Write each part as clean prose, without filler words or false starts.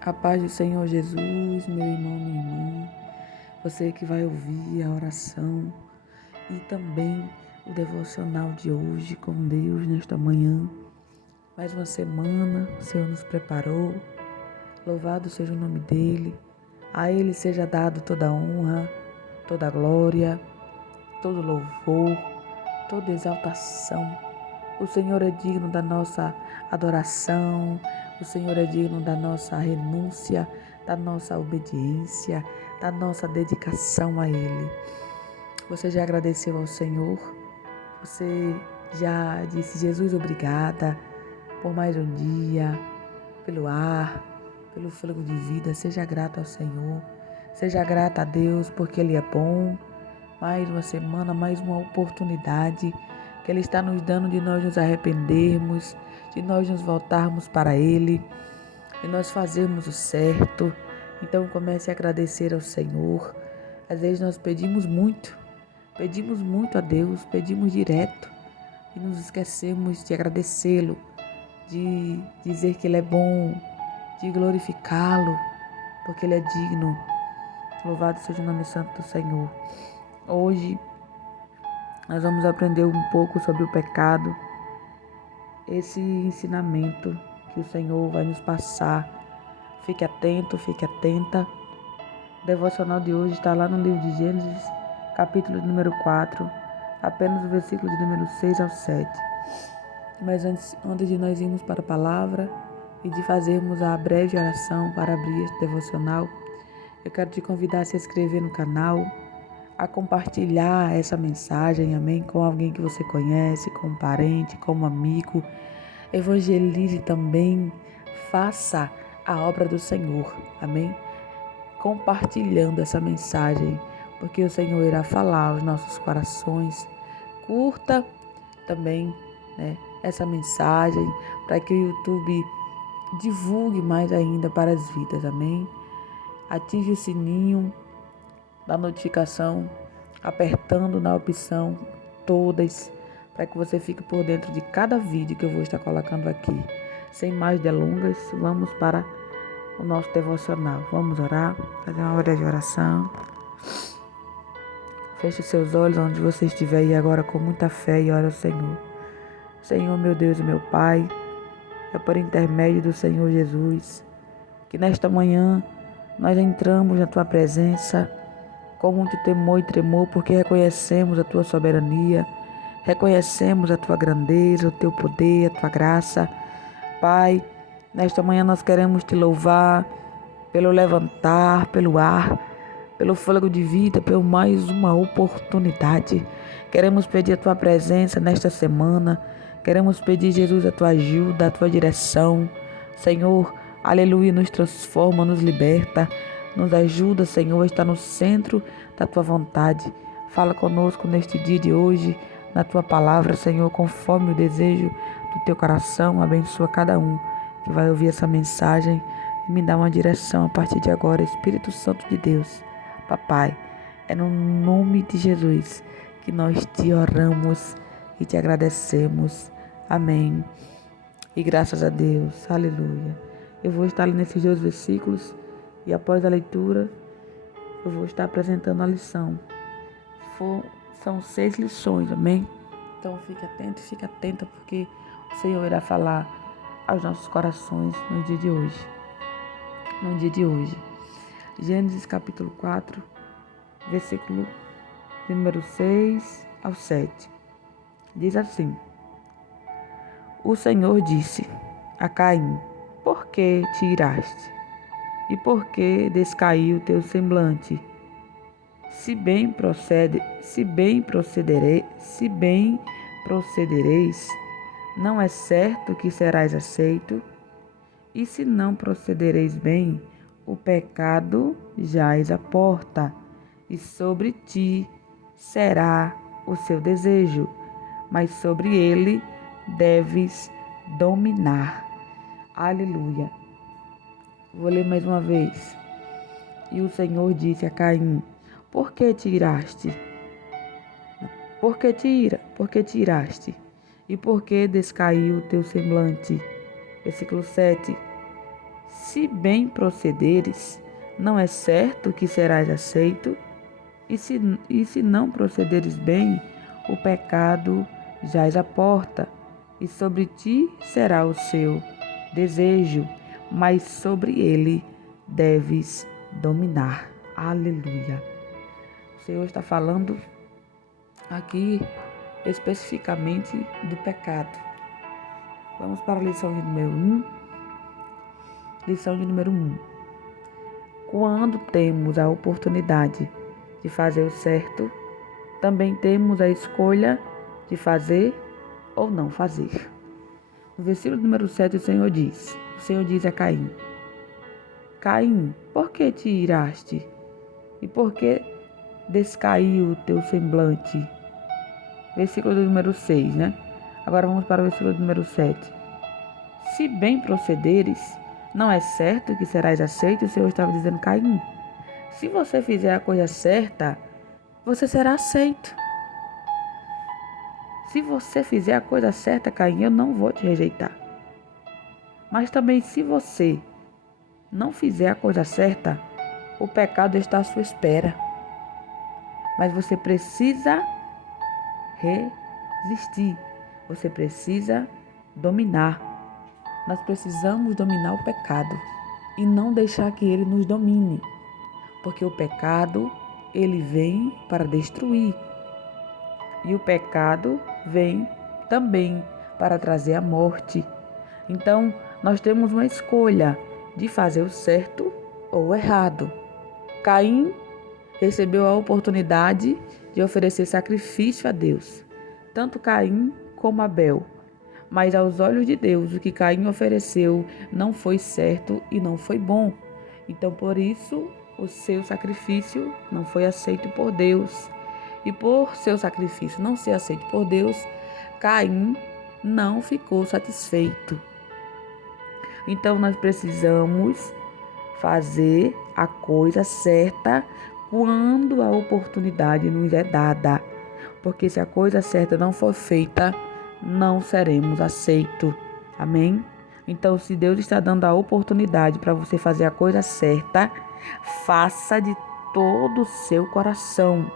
A paz do Senhor Jesus, meu irmão, minha irmã, você que vai ouvir a oração e também o devocional de hoje com Deus nesta manhã. Mais uma semana o Senhor nos preparou, louvado seja o nome dEle, a Ele seja dado toda a honra, toda a glória, todo louvor, toda exaltação. O Senhor é digno da nossa adoração, o Senhor é digno da nossa renúncia, da nossa obediência, da nossa dedicação a Ele. Você já agradeceu ao Senhor? Você já disse, Jesus, obrigada por mais um dia, pelo ar, pelo fôlego de vida. Seja grato ao Senhor, seja grata a Deus porque Ele é bom. Mais uma semana, mais uma oportunidade que Ele está nos dando de nós nos arrependermos, de nós nos voltarmos para Ele, de nós fazermos o certo. Então comece a agradecer ao Senhor. Às vezes nós pedimos muito a Deus, pedimos direto e nos esquecemos de agradecê-lo, de dizer que Ele é bom, de glorificá-lo, porque Ele é digno. Louvado seja o nome santo do Senhor. Hoje nós vamos aprender um pouco sobre o pecado, esse ensinamento que o Senhor vai nos passar. Fique atento, fique atenta. O devocional de hoje está lá no livro de Gênesis, capítulo número 4, apenas o versículo de número 6 ao 7. Mas antes de nós irmos para a palavra e de fazermos a breve oração para abrir este devocional, eu quero te convidar a se inscrever no canal, a compartilhar essa mensagem, amém, com alguém que você conhece, com um parente, com um amigo. Evangelize também, faça a obra do Senhor, amém, compartilhando essa mensagem, porque o Senhor irá falar aos nossos corações. Curta também, essa mensagem para que o YouTube divulgue mais ainda para as vidas, amém. Ative o sininho da notificação, apertando na opção todas, para que você fique por dentro de cada vídeo que eu vou estar colocando aqui. Sem mais delongas, vamos para o nosso devocional. Vamos orar, fazer uma hora de oração. Feche os seus olhos onde você estiver e agora com muita fé e ore ao Senhor. Senhor, meu Deus e meu Pai, é por intermédio do Senhor Jesus que nesta manhã nós entramos na Tua presença com muito temor e tremor, porque reconhecemos a Tua soberania, reconhecemos a Tua grandeza, o Teu poder, a Tua graça. Pai, nesta manhã nós queremos Te louvar pelo levantar, pelo ar, pelo fôlego de vida, por mais uma oportunidade. Queremos pedir a Tua presença nesta semana, queremos pedir, Jesus, a Tua ajuda, a Tua direção. Senhor, aleluia, nos transforma, nos liberta, nos ajuda, Senhor, a estar no centro da Tua vontade. Fala conosco neste dia de hoje, na Tua palavra, Senhor, conforme o desejo do Teu coração. Abençoa cada um que vai ouvir essa mensagem e me dá uma direção a partir de agora, Espírito Santo de Deus. Papai, é no nome de Jesus que nós Te oramos e Te agradecemos. Amém. E graças a Deus. Aleluia. Eu vou estar lendo esses 2 versículos e após a leitura eu vou estar apresentando a lição. São 6 lições, amém? Então fique atento e fique atenta, porque o Senhor irá falar aos nossos corações no dia de hoje. Gênesis capítulo 4, versículo número 6 ao 7. Diz assim: O Senhor disse a Caim: Por que te iraste? E por que descaiu teu semblante? Se bem procedereis, não é certo que serás aceito? E se não procedereis bem, o pecado jaz à porta, e sobre ti será o seu desejo, mas sobre ele deves dominar. Aleluia. Vou ler mais uma vez. E o Senhor disse a Caim: Por que te iraste? Por que te iraste? E por que descaiu o teu semblante? Versículo 7. Se bem procederes, não é certo que serás aceito, e se não procederes bem, o pecado jaz à porta, e sobre ti será o seu desejo, mas sobre ele deves dominar. Aleluia. O Senhor está falando aqui especificamente do pecado. Vamos para a lição de número 1. Lição de número 1. Quando temos a oportunidade de fazer o certo, também temos a escolha de fazer ou não fazer. No versículo número 7, o Senhor diz a Caim: Caim, por que te iraste? E por que descaiu o teu semblante? Versículo número 6, né? Agora vamos para o versículo número 7. Se bem procederes, não é certo que serás aceito? O Senhor estava dizendo: Caim, se você fizer a coisa certa, você será aceito. Se você fizer a coisa certa, Caim, eu não vou te rejeitar. Mas também, se você não fizer a coisa certa, o pecado está à sua espera. Mas você precisa resistir. Você precisa dominar. Nós precisamos dominar o pecado e não deixar que ele nos domine. Porque o pecado, ele vem para destruir. E o pecado vem também para trazer a morte. Então, nós temos uma escolha de fazer o certo ou o errado. Caim recebeu a oportunidade de oferecer sacrifício a Deus, tanto Caim como Abel. Mas aos olhos de Deus, o que Caim ofereceu não foi certo e não foi bom. Então, por isso, o seu sacrifício não foi aceito por Deus. E por seu sacrifício não ser aceito por Deus, Caim não ficou satisfeito. Então nós precisamos fazer a coisa certa quando a oportunidade nos é dada. Porque se a coisa certa não for feita, não seremos aceitos. Amém? Então, se Deus está dando a oportunidade para você fazer a coisa certa, faça de todo o seu coração.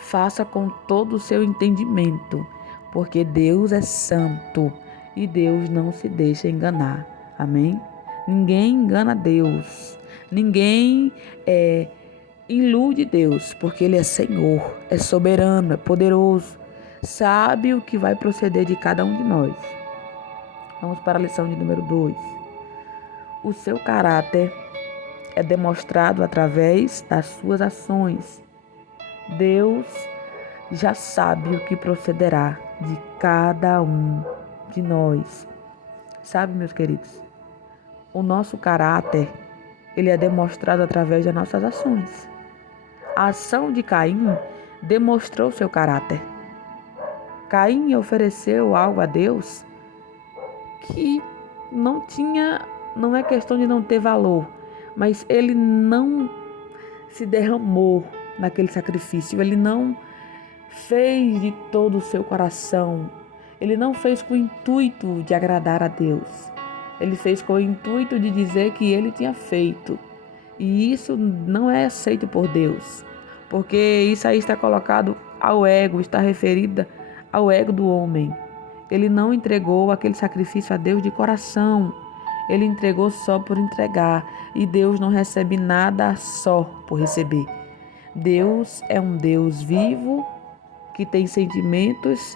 Faça com todo o seu entendimento, porque Deus é santo e Deus não se deixa enganar. Amém? Ninguém engana Deus. Ninguém ilude Deus, porque Ele é Senhor, é soberano, é poderoso. Sabe o que vai proceder de cada um de nós. Vamos para a lição de número 2. O seu caráter é demonstrado através das suas ações. Deus já sabe o que procederá de cada um de nós. Sabe, meus queridos, o nosso caráter, ele é demonstrado através das nossas ações. A ação de Caim demonstrou seu caráter. Caim ofereceu algo a Deus que não é questão de não ter valor, mas ele não se derramou naquele sacrifício, ele não fez de todo o seu coração, ele não fez com o intuito de agradar a Deus, ele fez com o intuito de dizer que ele tinha feito, e isso não é aceito por Deus, porque isso aí está colocado ao ego, está referida ao ego do homem. Ele não entregou aquele sacrifício a Deus de coração, ele entregou só por entregar, e Deus não recebe nada só por receber. Deus é um Deus vivo, que tem sentimentos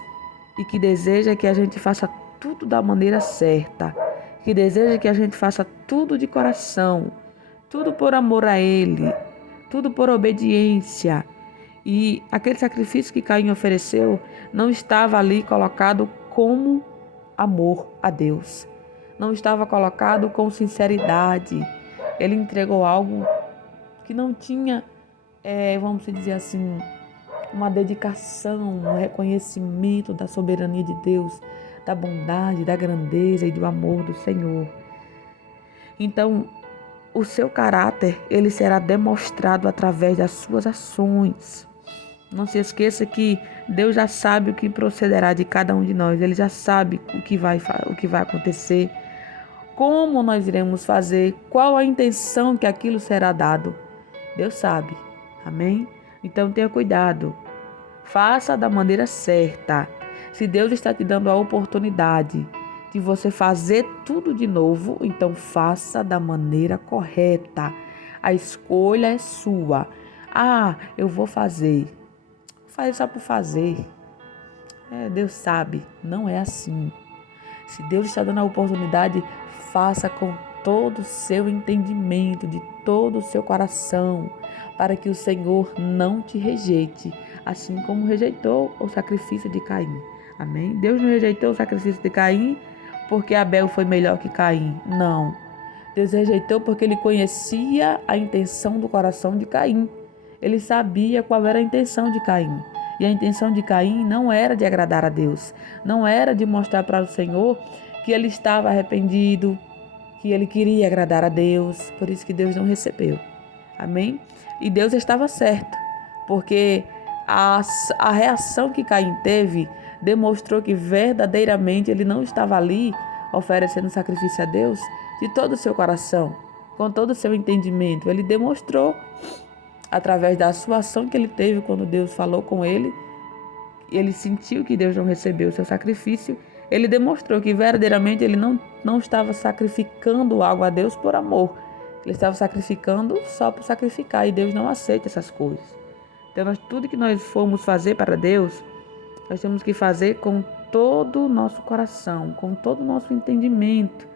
e que deseja que a gente faça tudo da maneira certa, que deseja que a gente faça tudo de coração, tudo por amor a Ele, tudo por obediência. E aquele sacrifício que Caim ofereceu não estava ali colocado como amor a Deus, não estava colocado com sinceridade. Ele entregou algo que não tinha, vamos dizer assim, uma dedicação, um reconhecimento da soberania de Deus, da bondade, da grandeza e do amor do Senhor. Então, o seu caráter, ele será demonstrado através das suas ações. Não se esqueça que Deus já sabe o que procederá de cada um de nós. Ele já sabe o que vai acontecer. como nós iremos fazer, qual a intenção que aquilo será dado. Deus sabe, amém? Então tenha cuidado, faça da maneira certa. Se Deus está te dando a oportunidade de você fazer tudo de novo, então faça da maneira correta. A escolha é sua. Eu vou fazer. Faz só por fazer. Deus sabe, não é assim. Se Deus está dando a oportunidade, faça com todo o seu entendimento, de todo o seu coração, para que o Senhor não te rejeite, assim como rejeitou o sacrifício de Caim. Amém? Deus não rejeitou o sacrifício de Caim porque Abel foi melhor que Caim. Não. Deus rejeitou porque ele conhecia a intenção do coração de Caim. Ele sabia qual era a intenção de Caim. E a intenção de Caim não era de agradar a Deus. Não era de mostrar para o Senhor que ele estava arrependido, que ele queria agradar a Deus. Por isso que Deus não recebeu. Amém? E Deus estava certo. Porque a reação que Caim teve demonstrou que verdadeiramente ele não estava ali oferecendo sacrifício a Deus de todo o seu coração, com todo o seu entendimento. Ele demonstrou através da sua ação que ele teve quando Deus falou com ele. Ele sentiu que Deus não recebeu o seu sacrifício. Ele demonstrou que verdadeiramente ele não estava sacrificando algo a Deus por amor. Ele estava sacrificando só por sacrificar, e Deus não aceita essas coisas. Então, tudo que nós formos fazer para Deus, nós temos que fazer com todo o nosso coração, com todo o nosso entendimento,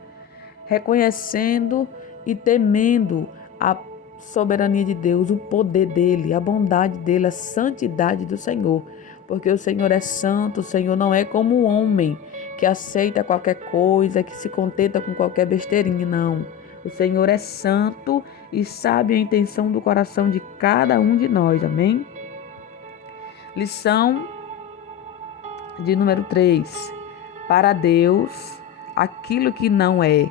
reconhecendo e temendo a soberania de Deus, o poder dele, a bondade dele, a santidade do Senhor. Porque o Senhor é santo, o Senhor não é como o homem que aceita qualquer coisa, que se contenta com qualquer besteirinha, não. O Senhor é santo e sabe a intenção do coração de cada um de nós, amém? Lição de número 3. Para Deus, aquilo que não é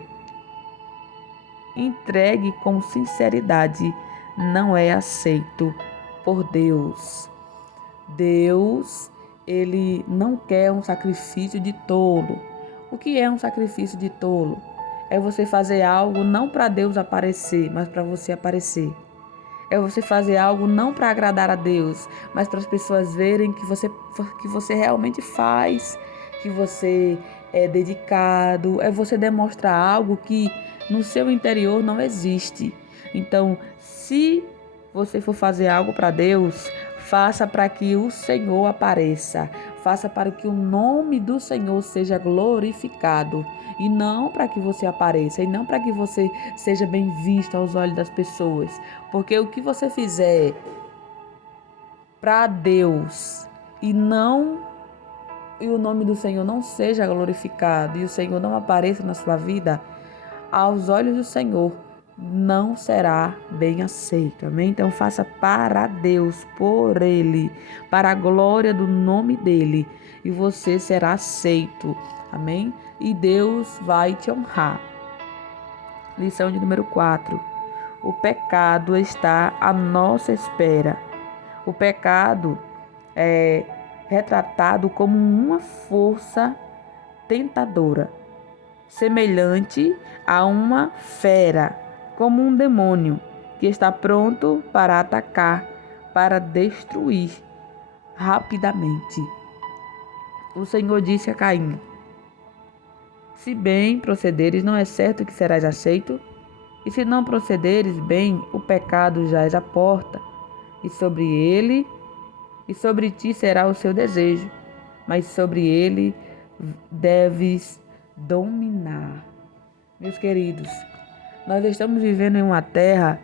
entregue com sinceridade não é aceito por Deus. Deus, ele não quer um sacrifício de tolo. O que é um sacrifício de tolo? É você fazer algo não para Deus aparecer, mas para você aparecer. É você fazer algo não para agradar a Deus, mas para as pessoas verem que você realmente faz, que você é dedicado. É você demonstrar algo que no seu interior não existe. Então, se você for fazer algo para Deus, faça para que o Senhor apareça. Faça para que o nome do Senhor seja glorificado. E não para que você apareça. E não para que você seja bem visto aos olhos das pessoas. Porque o que você fizer para Deus e o nome do Senhor não seja glorificado, e o Senhor não apareça na sua vida, aos olhos do Senhor não será bem aceito, amém? Então faça para Deus, por Ele, para a glória do nome dEle, e você será aceito, amém? E Deus vai te honrar. Lição de número 4. O pecado está à nossa espera. O pecado é retratado como uma força tentadora, semelhante a uma fera, como um demônio que está pronto para atacar, para destruir rapidamente. O Senhor disse a Caim: se bem procederes, não é certo que serás aceito? E se não procederes bem, o pecado jaz à porta, e sobre ti será o seu desejo, mas sobre ele deves dominar. Meus queridos, nós estamos vivendo em uma terra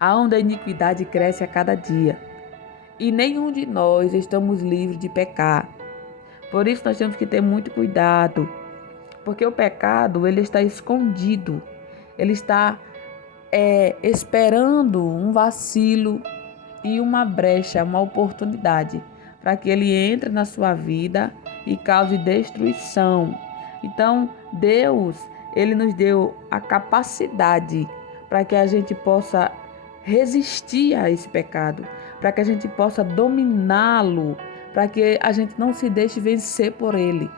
onde a iniquidade cresce a cada dia, e nenhum de nós estamos livres de pecar. Por isso nós temos que ter muito cuidado, porque o pecado ele está escondido, ele está esperando um vacilo e uma brecha, uma oportunidade para que ele entre na sua vida e cause destruição. Então, Deus, ele nos deu a capacidade para que a gente possa resistir a esse pecado, para que a gente possa dominá-lo, para que a gente não se deixe vencer por ele.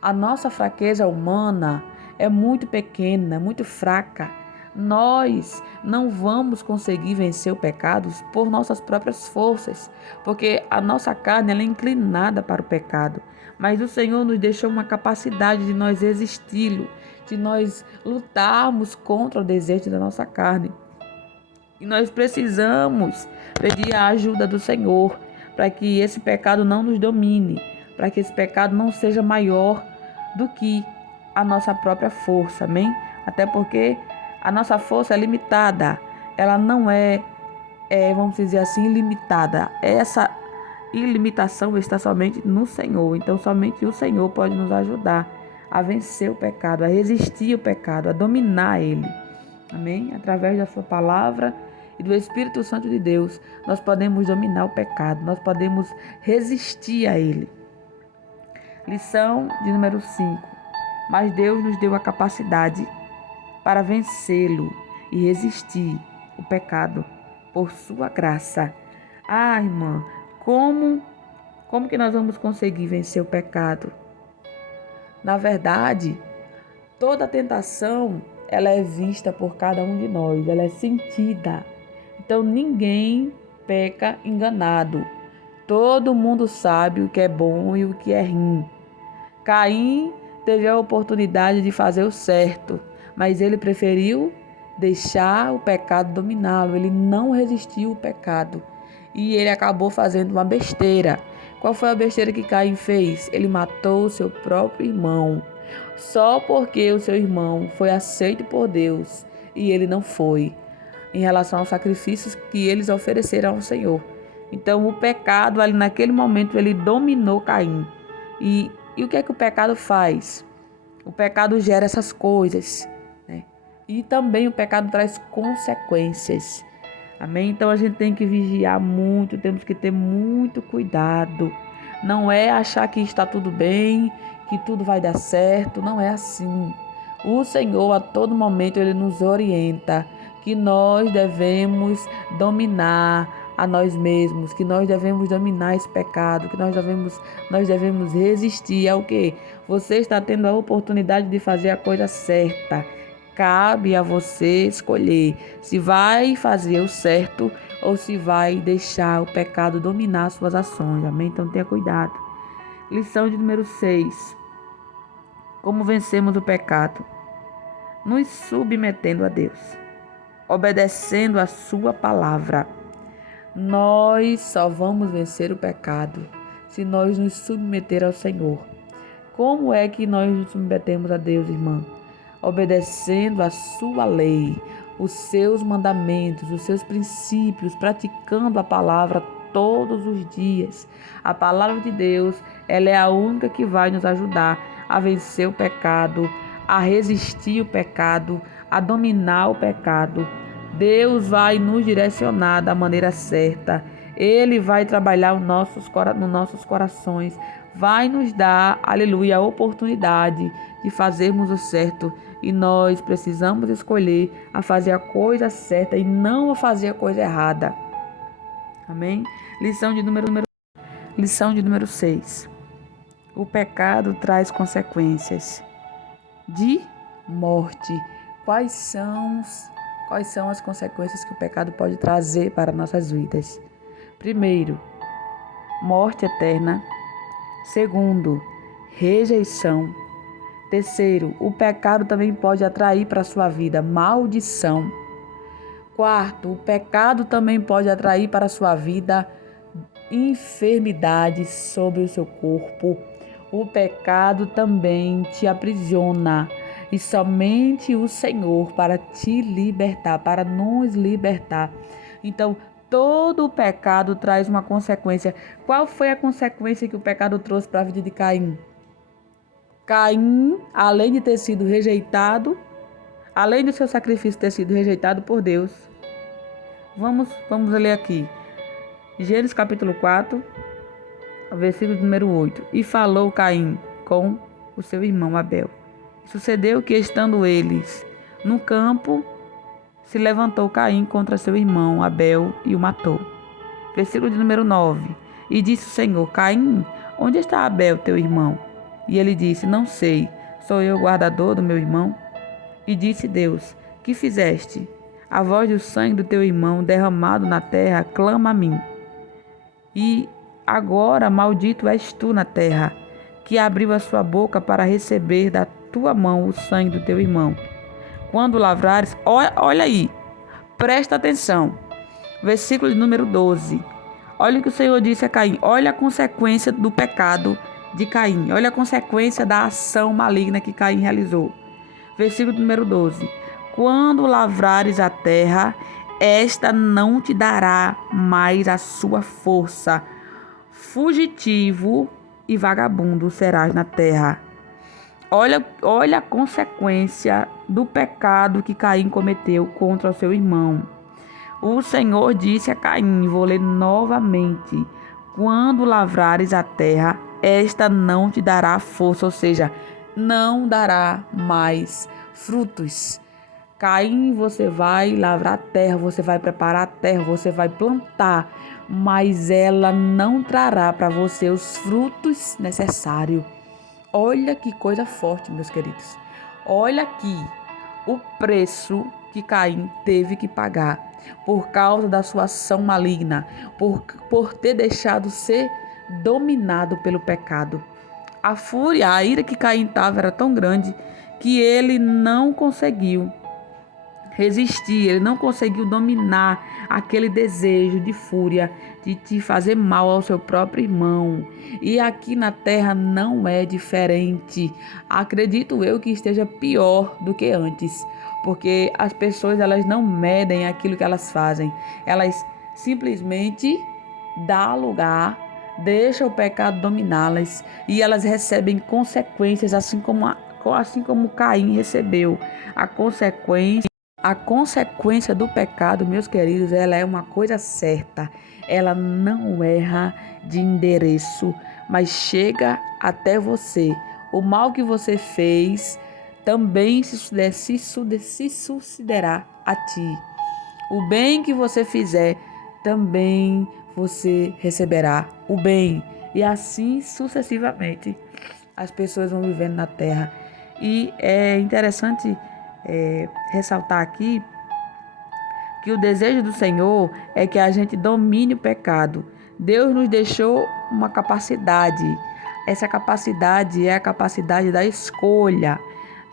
A nossa fraqueza humana, é muito pequena, muito fraca. Nós não vamos conseguir vencer o pecado por nossas próprias forças, porque a nossa carne ela é inclinada para o pecado. Mas o Senhor nos deixou uma capacidade de nós resisti-lo, de nós lutarmos contra o desejo da nossa carne. E nós precisamos pedir a ajuda do Senhor para que esse pecado não nos domine, para que esse pecado não seja maior do que a nossa própria força, amém? Até porque a nossa força é limitada, ela não vamos dizer assim, ilimitada. Essa ilimitação está somente no Senhor, então somente o Senhor pode nos ajudar a vencer o pecado, a resistir ao pecado, a dominar ele. Amém? Através da sua palavra e do Espírito Santo de Deus, nós podemos dominar o pecado, nós podemos resistir a ele. Lição de número 5. Mas Deus nos deu a capacidade para vencê-lo e resistir o pecado por sua graça. Irmã, como que nós vamos conseguir vencer o pecado? Na verdade, toda tentação ela é vista por cada um de nós, ela é sentida. Então ninguém peca enganado. Todo mundo sabe o que é bom e o que é ruim. Caim teve a oportunidade de fazer o certo, mas ele preferiu deixar o pecado dominá-lo. Ele não resistiu ao pecado e ele acabou fazendo uma besteira. Qual foi a besteira que Caim fez? Ele matou o seu próprio irmão. Só porque o seu irmão foi aceito por Deus e ele não foi, em relação aos sacrifícios que eles ofereceram ao Senhor. Então o pecado ali naquele momento ele dominou Caim. E o que é que o pecado faz? O pecado gera essas coisas, né? E também o pecado traz consequências. Amém? Então a gente tem que vigiar muito, temos que ter muito cuidado. Não é achar que está tudo bem, que tudo vai dar certo, não é assim. O Senhor a todo momento ele nos orienta que nós devemos dominar a nós mesmos, que nós devemos dominar esse pecado, que nós devemos resistir ao quê? Você está tendo a oportunidade de fazer a coisa certa. Cabe a você escolher se vai fazer o certo ou se vai deixar o pecado dominar suas ações. Amém? Então tenha cuidado. Lição de número 6. Como vencemos o pecado? Nos submetendo a Deus, obedecendo a sua palavra. Nós só vamos vencer o pecado se nós nos submeter ao Senhor. Como é que nós nos submetemos a Deus, irmã? Obedecendo a sua lei, os seus mandamentos, os seus princípios, praticando a palavra todos os dias. A palavra de Deus, ela é a única que vai nos ajudar a vencer o pecado, a resistir o pecado, a dominar o pecado. Deus vai nos direcionar da maneira certa. Ele vai trabalhar nos nossos corações, vai nos dar, aleluia, a oportunidade de fazermos o certo. E nós precisamos escolher a fazer a coisa certa e não a fazer a coisa errada. Amém? Lição de número 6. O pecado traz consequências de morte. Quais são as consequências que o pecado pode trazer para nossas vidas? Primeiro, morte eterna. Segundo, rejeição. Terceiro, o pecado também pode atrair para a sua vida maldição. Quarto, o pecado também pode atrair para a sua vida enfermidades sobre o seu corpo. O pecado também te aprisiona e somente o Senhor para te libertar, para nos libertar. Então, todo o pecado traz uma consequência. Qual foi a consequência que o pecado trouxe para a vida de Caim? Caim, além de ter sido rejeitado, além do seu sacrifício ter sido rejeitado por Deus. Vamos ler aqui. Gênesis capítulo 4, versículo número 8. E falou Caim com o seu irmão Abel. Sucedeu que, estando eles no campo, se levantou Caim contra seu irmão Abel e o matou. Versículo de número 9. E disse o Senhor: Caim, onde está Abel, teu irmão? E ele disse: não sei, Sou eu o guardador do meu irmão? E disse Deus: Que fizeste? A voz do sangue do teu irmão derramado na terra clama a mim. E agora maldito és tu na terra, que abriu a sua boca para receber da tua mão o sangue do teu irmão. Quando lavrares, olha aí, presta atenção. Versículo número 12. Olha o que o Senhor disse a Caim. Olha a consequência do pecado de Caim. Olha a consequência da ação maligna que Caim realizou. Versículo número 12. Quando lavrares a terra, esta não te dará mais a sua força. Fugitivo e vagabundo serás na terra. Olha a consequência do pecado que Caim cometeu contra o seu irmão. O Senhor disse a Caim, vou ler novamente: quando lavrares a terra, esta não te dará força, ou seja, não dará mais frutos. Caim, você vai lavrar a terra, você vai preparar a terra, você vai plantar, mas ela não trará para você os frutos necessários. Olha que coisa forte, meus queridos. Olha aqui o preço que Caim teve que pagar por causa da sua ação maligna, por ter deixado ser dominado pelo pecado. A fúria, a ira que Caim estava era tão grande que ele não conseguiu resistir, ele não conseguiu dominar aquele desejo de fúria de te fazer mal ao seu próprio irmão. E aqui na terra não é diferente. Acredito eu que esteja pior do que antes, porque as pessoas elas não medem aquilo que elas fazem. Elas simplesmente dão lugar, deixam o pecado dominá-las e elas recebem consequências, assim como Caim recebeu a consequência. A consequência do pecado, meus queridos, ela é uma coisa certa. Ela não erra de endereço, mas chega até você. O mal que você fez também se sucederá a ti. O bem que você fizer, também você receberá o bem. E assim sucessivamente as pessoas vão vivendo na terra. E é interessante ressaltar aqui que o desejo do Senhor é que a gente domine o pecado. Deus nos deixou uma capacidade. Essa capacidade é a capacidade da escolha.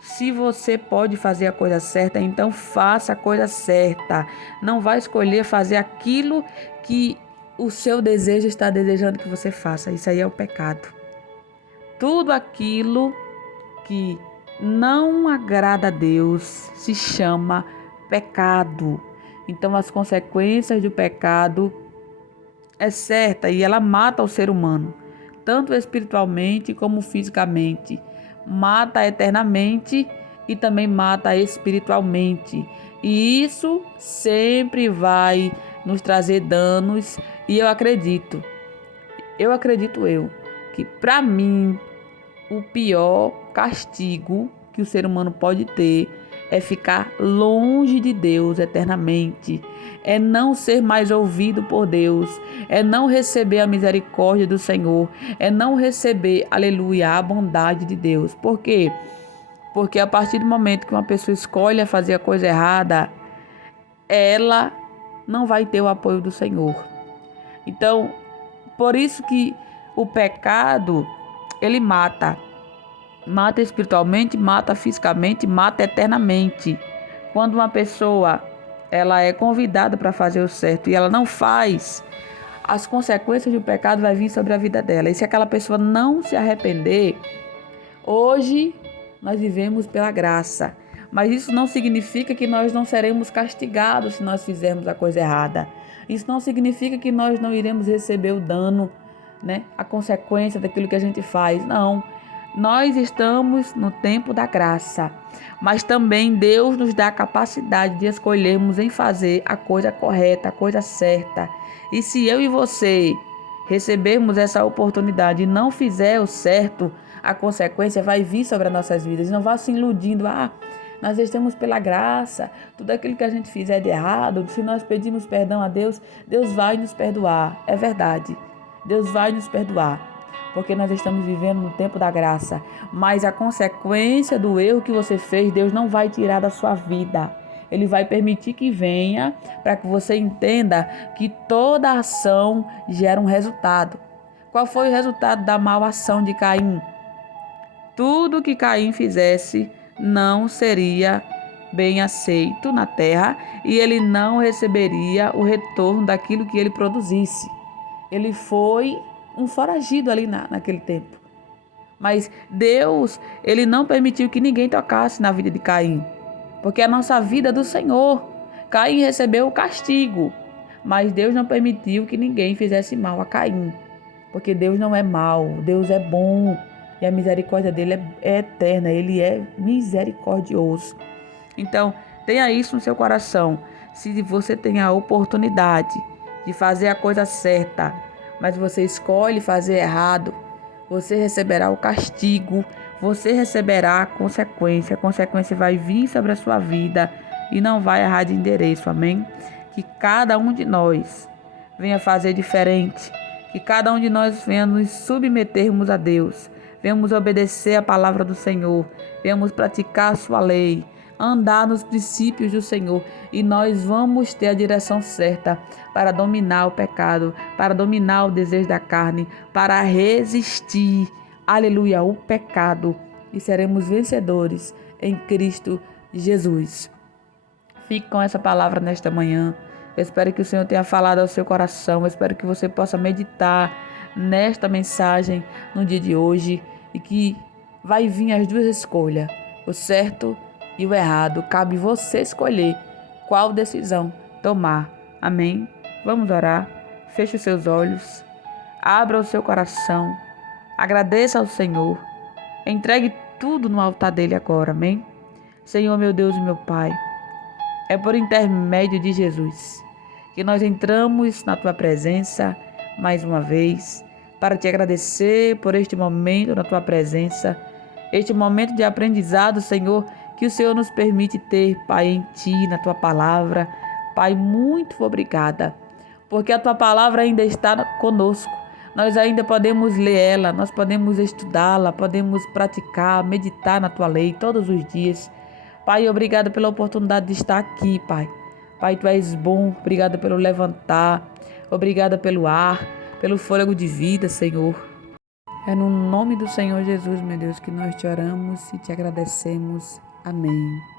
Se você pode fazer a coisa certa, então faça a coisa certa. Não vai escolher fazer aquilo que o seu desejo está desejando que você faça. Isso aí é o pecado. Tudo aquilo que não agrada a Deus se chama pecado. Então as consequências do pecado é certa e ela mata o ser humano, tanto espiritualmente como fisicamente. Mata eternamente e também mata espiritualmente. E isso sempre vai nos trazer danos. E eu acredito que para mim o pior castigo que o ser humano pode ter é ficar longe de Deus eternamente, é não ser mais ouvido por Deus, é não receber a misericórdia do Senhor, é não receber, aleluia, a bondade de Deus. Por quê? Porque a partir do momento que uma pessoa escolhe fazer a coisa errada, ela não vai ter o apoio do Senhor. Então, por isso que o pecado, ele mata. Mata espiritualmente, mata fisicamente, mata eternamente. Quando uma pessoa ela é convidada para fazer o certo e ela não faz, as consequências do pecado vai vir sobre a vida dela. E se aquela pessoa não se arrepender, hoje nós vivemos pela graça. Mas isso não significa que nós não seremos castigados se nós fizermos a coisa errada. Isso não significa que nós não iremos receber o dano, a consequência daquilo que a gente faz. Não. Nós estamos no tempo da graça, mas também Deus nos dá a capacidade de escolhermos em fazer a coisa correta, a coisa certa. E se eu e você recebermos essa oportunidade e não fizer o certo, a consequência vai vir sobre as nossas vidas. Não vá se iludindo, nós estamos pela graça, tudo aquilo que a gente fizer de errado, se nós pedirmos perdão a Deus, Deus vai nos perdoar. É verdade, Deus vai nos perdoar. porque nós estamos vivendo no tempo da graça. Mas a consequência do erro que você fez, Deus não vai tirar da sua vida. Ele vai permitir que venha para que você entenda que toda ação gera um resultado. Qual foi o resultado da mal ação de Caim? Tudo que Caim fizesse não seria bem aceito na terra e ele não receberia o retorno daquilo que ele produzisse. Ele foi um foragido ali naquele tempo. Mas Deus, ele não permitiu que ninguém tocasse na vida de Caim, porque a nossa vida é do Senhor. Caim recebeu o castigo, mas Deus não permitiu que ninguém fizesse mal a Caim, porque Deus não é mau, Deus é bom e a misericórdia dele é eterna, ele é misericordioso. Então, tenha isso no seu coração. Se você tem a oportunidade de fazer a coisa certa, mas você escolhe fazer errado, você receberá o castigo, você receberá a consequência vai vir sobre a sua vida e não vai errar de endereço, amém? Que cada um de nós venha fazer diferente, que cada um de nós venha nos submetermos a Deus, venhamos obedecer a palavra do Senhor, venhamos praticar a sua lei, andar nos princípios do Senhor e nós vamos ter a direção certa para dominar o pecado, para dominar o desejo da carne, para resistir, aleluia, o pecado e seremos vencedores em Cristo Jesus. Fique com essa palavra nesta manhã. Eu espero que o Senhor tenha falado ao seu coração. Eu espero que você possa meditar nesta mensagem no dia de hoje e que vai vir as duas escolhas, o certo e o errado. Cabe você escolher qual decisão tomar. Amém? Vamos orar. Feche os seus olhos. Abra o seu coração. Agradeça ao Senhor. Entregue tudo no altar dele agora. Amém? Senhor, meu Deus e meu Pai, é por intermédio de Jesus que nós entramos na tua presença mais uma vez para te agradecer por este momento na tua presença, este momento de aprendizado, Senhor, que o Senhor nos permite ter, Pai, em ti, na tua palavra. Pai, muito obrigada, porque a tua palavra ainda está conosco. Nós ainda podemos ler ela, nós podemos estudá-la, podemos praticar, meditar na tua lei todos os dias. Pai, obrigada pela oportunidade de estar aqui, Pai. Pai, tu és bom, obrigada pelo levantar, obrigada pelo ar, pelo fôlego de vida, Senhor. É no nome do Senhor Jesus, meu Deus, que nós te oramos e te agradecemos. Amém.